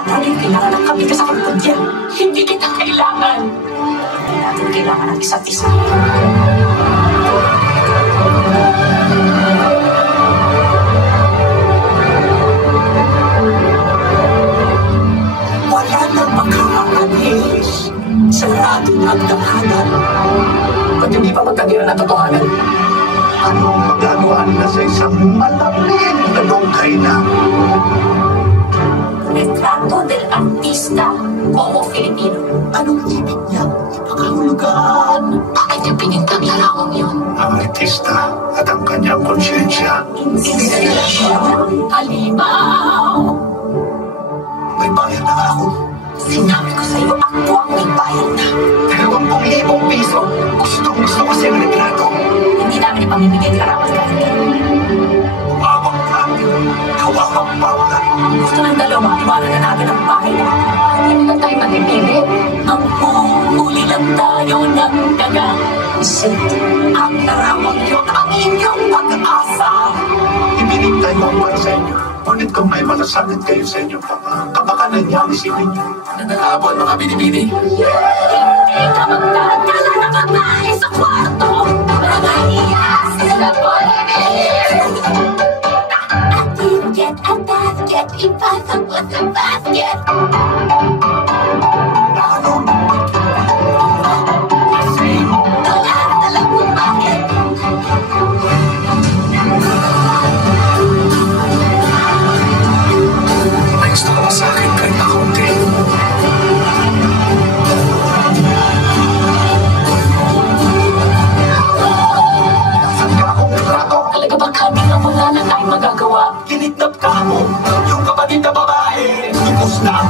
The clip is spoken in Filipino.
Baka natin kailangan ng kami ka sa kumpanya. Hindi kita kailangan. Hindi natin kailangan ng isa't isa. Wala nang makakaalis. Sarado na ang tahanan. Ba't hindi pa magtagilan ng totohanan? Anong magagawa na sa isang malamig na bongkay na? Retrato del Artista, Como Filipino. Anong ibig niya? Ipakahulugan. Bakit niya pinintang larawang yun? Ang artista at ang kanyang konsyensya. Inspirasyon, halimaw. May bayad na ako. Sinabi ko sa'yo, ako ang may bayad na. 20,000 piso. Gusto ko siyang retrato. Hindi namin ipamimigay larawan kahit Umawang ka. Kawawang bawala. gusto ng dalawa, iwanan na natin ang bahay na. Hindi na tayo magpipili. Ang huli lang tayo ng daga. Ang larawang yun ang inyong pag-asa. Ibinintay ko para sa inyo. Ngunit kung may malasakit kayo sa inyong kapakanan niya ang isipin niyo. Nananabon mga binibini. Hindi ka magdadala na babae sa kwarto. Mga iya sila po Get a basket, ipasok sa basket. Ano? Alam mo bakit? May gusto ka ba sa akin kahit na kaunti? Nasaan ka akong retrato? Talaga ba kami nga wala na tayong magagawa? Kinidnap ka mo. Yung kapatid na babae. Lubos na ang